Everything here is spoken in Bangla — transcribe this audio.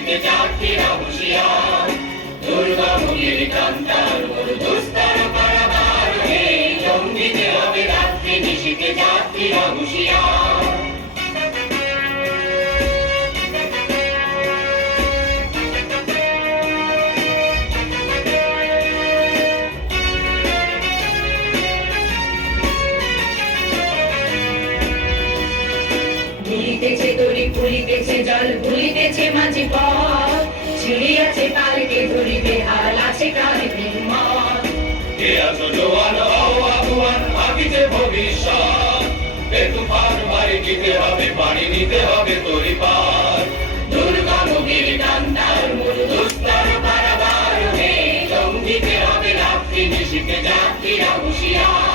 নিশিতে যাত্রীরা হুঁশিয়ার। দুর্গমগিরি কান্তার মরু দুস্তর পারাবার, এই জঙ্গিতে হবে রাত্রি নিশিতে যাত্রীরা হুঁশিয়ার। ভুলিতেছে তরি ভুলিতেছে জল ভুলিতেছে মাঝি পথ, ছিড়িয়াছে পালকে ধরিবে হাল আছে কালে হিম্মত। কে আছো জোয়ান হও আগুয়ান, ভাবিতে ভবিষ্যৎ। এ তুফান ভারী দিতে হবে, পানি নিতে হবে তরি পার। দুর্গমগিরি কান্তার মরু দুস্তর পারাবার, এই জঙ্গিতে হবে রাত্রি নিশিতে যাত্রীরা হুঁশিয়ার।